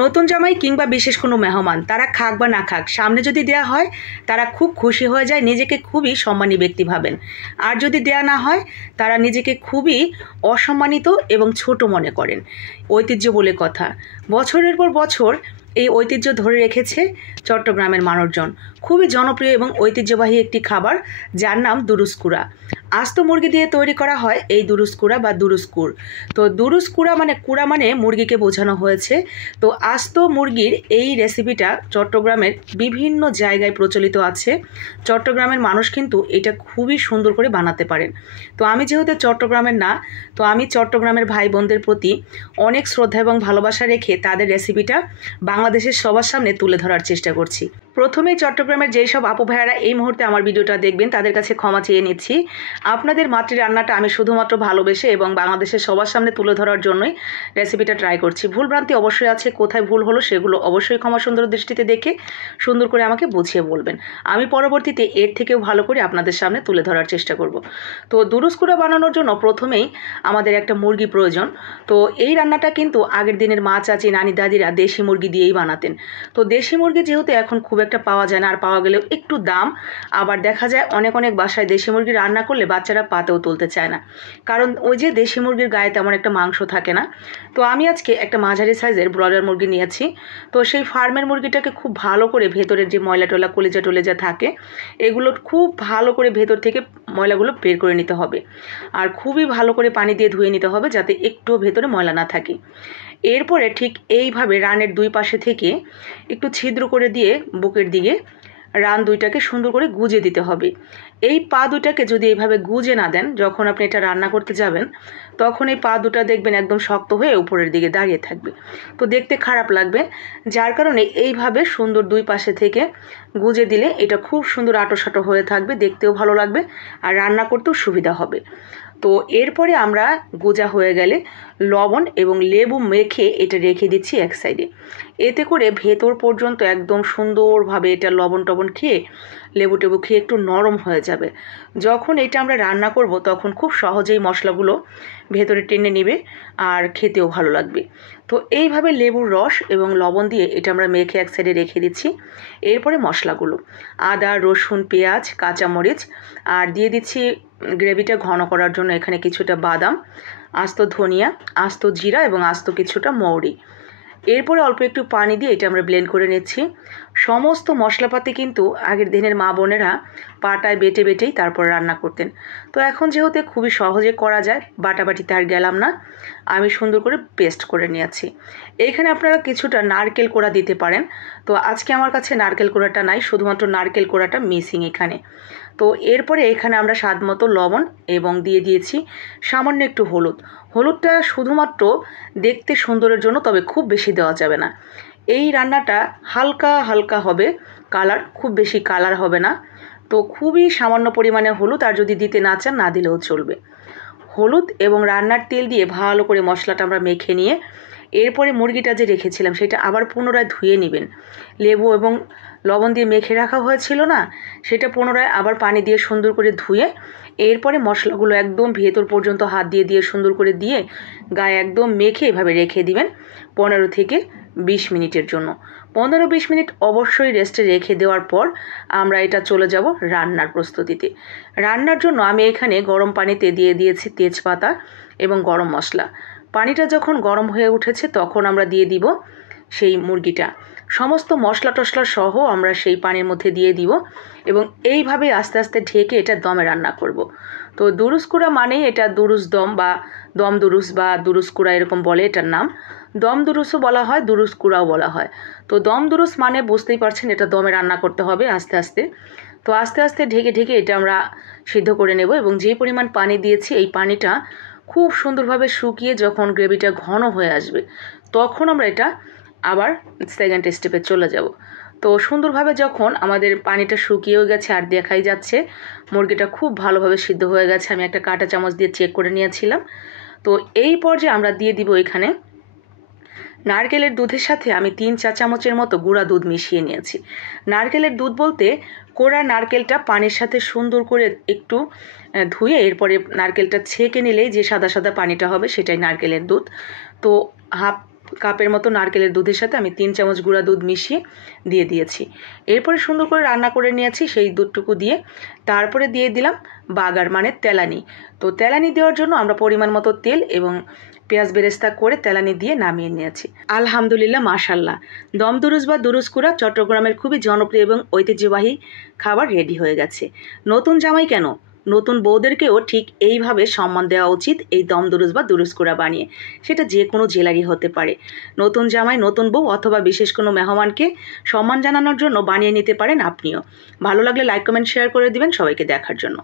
নতুন জামাই কিংবা বিশেষ কোনো মেহমান তারা খাক বা না খাক সামনে যদি দেয়া হয় তারা খুব খুশি হয়ে যায়, নিজেকে খুবই সম্মানী ব্যক্তি ভাবেন। আর যদি দেয়া না হয় তারা নিজেকে খুবই অসম্মানিত এবং ছোট মনে করেন। ঐতিহ্য বলে কথা, বছরের পর বছর এই ঐতিহ্য ধরে রেখেছে চট্টগ্রামের মানুষজন। খুবই জনপ্রিয় এবং ঐতিহ্যবাহী একটি খাবার যার নাম দুরুস্কুরা। আস্ত মুরগি দিয়ে তৈরি করা হয় এই দুরুস্কুরা বা দুরুস্কুর। তো দুরুস্কুরা মানে কুড়া মানে মুরগিকে বোঝানো হয়েছে। তো আস্ত মুরগির এই রেসিপিটা চট্টগ্রামের বিভিন্ন জায়গায় প্রচলিত আছে। চট্টগ্রামের মানুষ কিন্তু এটা খুবই সুন্দর করে বানাতে পারেন। তো আমি যেহেতু চট্টগ্রামের না, তো আমি চট্টগ্রামের ভাই বোনদের প্রতি অনেক শ্রদ্ধা এবং ভালোবাসা রেখে তাদের রেসিপিটা বাংলাদেশের সবার সামনে তুলে ধরার চেষ্টা করছি। প্রথমেই চট্টগ্রামের যেই সব আপু ভাইয়ারা এই মুহূর্তে আমার ভিডিওটা দেখবেন তাদের কাছে ক্ষমা চেয়ে নিচ্ছি। আপনাদের মাতৃ রান্নাটা আমি শুধুমাত্র ভালোবেসে এবং বাংলাদেশের সবার সামনে তুলে ধরার জন্যই রেসিপিটা ট্রাই করছি। ভুলভ্রান্তি অবশ্যই আছে, কোথায় ভুল হলো সেগুলো অবশ্যই ক্ষমা সুন্দর দৃষ্টিতে দেখে সুন্দর করে আমাকে বুঝিয়ে বলবেন। আমি পরবর্তীতে এর থেকেও ভালো করে আপনাদের সামনে তুলে ধরার চেষ্টা করব। তো দুরুস্কুরা বানানোর জন্য প্রথমেই আমাদের একটা মুরগি প্রয়োজন। তো এই রান্নাটা কিন্তু আগের দিনের মা, চাচি, নানি, দাদিরা দেশি মুরগি দিয়েই বানাতেন। তো দেশি মুরগি যেহেতু এখন খুব একটা পাওয়া যায় না, আর পাওয়া গেলেও একটু দাম। আবার দেখা যায় অনেক অনেক বাসায় দেশি মুরগি রান্না করলে বাচ্চারা পাতেও তুলতে চায় না, কারণ ওই যে দেশি মুরগির গায়ে তেমন একটা মাংস থাকে না। তো আমি আজকে একটা মাঝারি সাইজের ব্রয়লার মুরগি নিয়েছি। তো সেই ফার্মের মুরগিটাকে খুব ভালো করে ভেতরের যে ময়লা টলা কলিজা টলেজা থাকে এগুলো খুব ভালো করে ভেতর থেকে ময়লাগুলো বের করে নিতে হবে। আর খুবই ভালো করে পানি দিয়ে ধুয়ে নিতে হবে যাতে একটুও ভেতরে ময়লা না থাকে। এরপরে ঠিক এইভাবে রানের দুই পাশে থেকে একটু ছিদ্র করে দিয়ে বুকের দিকে রান দুইটাকে সুন্দর করে গুজে দিতে হবে। এই পা দুটাকে যদি এইভাবে গুজে না দেন, যখন আপনি এটা রান্না করতে যাবেন তখন এই পা দুটা দেখবেন একদম শক্ত হয়ে উপরের দিকে দাঁড়িয়ে থাকবে, তো দেখতে খারাপ লাগবে। যার কারণে এইভাবে সুন্দর দুই পাশে থেকে গুজে দিলে এটা খুব সুন্দর আঁটোসাঁটো হয়ে থাকবে, দেখতেও ভালো লাগবে আর রান্না করতেও সুবিধা হবে। তো এরপরে আমরা গোজা হয়ে গেলে লবণ এবং লেবু মেখে এটা রেখে দিচ্ছি এক সাইডে। এতে করে ভেতর পর্যন্ত একদম সুন্দরভাবে এটা লবণ টবণ খেয়ে লেবু টেবু খেয়ে একটু নরম হয়ে যাবে। যখন এটা আমরা রান্না করব তখন খুব সহজেই মশলাগুলো ভেতরে টেনে নেবে আর খেতেও ভালো লাগবে। তো এইভাবে লেবুর রস এবং লবণ দিয়ে এটা আমরা মেখে এক সাইডে রেখে দিচ্ছি। এরপরে মশলাগুলো আদা, রসুন, পেঁয়াজ, কাঁচামরিচ আর দিয়ে দিচ্ছি গ্রেভিটা ঘন করার জন্য এখানে কিছুটা বাদাম, আস্ত ধনিয়া, আস্ত জিরা এবং আস্ত কিছুটা মৌরি। এরপরে অল্প একটু পানি দিয়ে এটা আমরা ব্লেন্ড করে নিচ্ছি। সমস্ত মশলাপাতি কিন্তু আগের দিনের মা বোনেরা পাটায় বেটে বেটেই তারপর রান্না করতেন। তো এখন যেহেতু খুবই সহজে করা যায়, বাটাবাটিতে আর গেলাম না, আমি সুন্দর করে পেস্ট করে নিয়েছি। এখানে আপনারা কিছুটা নারকেল কোড়া দিতে পারেন। তো আজকে আমার কাছে নারকেল কোড়াটা নাই, শুধুমাত্র নারকেল কোড়াটা মিসিং এখানে। তো এরপরে এখানে আমরা স্বাদ মতো লবণ এবং দিয়ে দিয়েছি সামান্য একটু হলুদ। হলুদটা শুধুমাত্র দেখতে সুন্দরের জন্য, তবে খুব বেশি দেওয়া যাবে না। এই রান্নাটা হালকা হালকা হবে কালার, খুব বেশি কালার হবে না। তো খুবই সামান্য পরিমাণে হলুদ, আর যদি দিতে না চান না দিলেও চলবে। হলুদ এবং রান্নার তেল দিয়ে ভালো করে মশলাটা আমরা মেখে নিয়ে এরপরে মুরগিটা যে রেখেছিলাম সেটা আবার পুনরায় ধুয়ে নেবেন। লেবু এবং লবণ দিয়ে মেখে রাখা হয়েছিল না, সেটা পুনরায় আবার পানি দিয়ে সুন্দর করে ধুয়ে এরপরে মশলাগুলো একদম ভেতর পর্যন্ত হাত দিয়ে দিয়ে সুন্দর করে দিয়ে গায়ে একদম মেখে এভাবে রেখে দিবেন 15 থেকে 20 মিনিটের জন্য। 15-20 মিনিট অবশ্যই রেস্টে রেখে দেওয়ার পর আমরা এটা চলে যাব রান্নার প্রস্তুতিতে। রান্নার জন্য আমি এখানে গরম পানিতে দিয়ে দিয়েছি তেজপাতা এবং গরম মশলা। পানিটা যখন গরম হয়ে উঠেছে তখন আমরা দিয়ে দিব সেই মুরগিটা, সমস্ত মশলা টশলা সহ আমরা সেই পানির মধ্যে দিয়ে দিব এবং এইভাবে আস্তে আস্তে ঢেকে এটা দমে রান্না করব। তো দুরুস্কুরা মানে এটা দুরুস দম বা দম দুরুস বা দুরুস্কুরা এরকম বলে এটার নাম। দম দুরুসও বলা হয়, দুরুস্কুরাও বলা হয়। তো দম দুরুস মানে বুঝতেই পারছেন এটা দমে রান্না করতে হবে আস্তে আস্তে। তো আস্তে আস্তে ঢেকে ঢেকে এটা আমরা সিদ্ধ করে নেব এবং যে পরিমাণ পানি দিয়েছি এই পানিটা খুব সুন্দরভাবে শুকিয়ে যখন গ্রেভিটা ঘন হয়ে আসবে তখন আমরা এটা আবার সেকেন্ড স্টেপে চলে যাব। তো সুন্দরভাবে যখন আমাদের পানিটা শুকিয়েও গেছে আর দেখাই যাচ্ছে মুরগিটা খুব ভালোভাবে সিদ্ধ হয়ে গেছে, আমি একটা কাঁটা চামচ দিয়ে চেক করে নিয়েছিলাম। তো এই পর্যায়ে আমরা দিয়ে দিব এখানে নারকেলের দুধের সাথে আমি 3 চা চামচের মতো গুঁড়া দুধ মিশিয়ে নিয়েছি। নারকেলের দুধ বলতে কোড়া নারকেলটা পানির সাথে সুন্দর করে একটু ধুয়ে এরপরে নারকেলটা ছেঁকে নিলেই যে সাদা সাদা পানিটা হবে সেটাই নারকেলের দুধ। তো হাফ কাপের মতো নারকেলের দুধের সাথে আমি 3 চামচ গুঁড়া দুধ মিশিয়ে দিয়ে দিয়েছি। এরপরে সুন্দর করে রান্না করে নিয়েছি সেই দুধটুকু দিয়ে। তারপরে দিয়ে দিলাম বাগার মানে তেলানি। তো তেলানি দেওয়ার জন্য আমরা পরিমাণ মতো তেল এবং পেঁয়াজ বেরেস্তা করে তেলানি দিয়ে নামিয়ে নিয়েছি। আলহামদুলিল্লাহ, মাশাল্লাহ, দম দুরুস বা দুরুস কুড়া চট্টগ্রামের খুবই জনপ্রিয় এবং ঐতিহ্যবাহী খাবার রেডি হয়ে গেছে। নতুন জামাই কেন, নতুন বউদেরকেও ঠিক এইভাবে সম্মান দেওয়া উচিত, এই দম দুরুস বা দুরুস কুড়া বানিয়ে। সেটা যে কোনো জেলারই হতে পারে। নতুন জামাই, নতুন বউ অথবা বিশেষ কোনো মেহমানকে সম্মান জানানোর জন্য বানিয়ে নিতে পারেন আপনিও। ভালো লাগলে লাইক, কমেন্ট, শেয়ার করে দিবেন সবাইকে দেখার জন্য।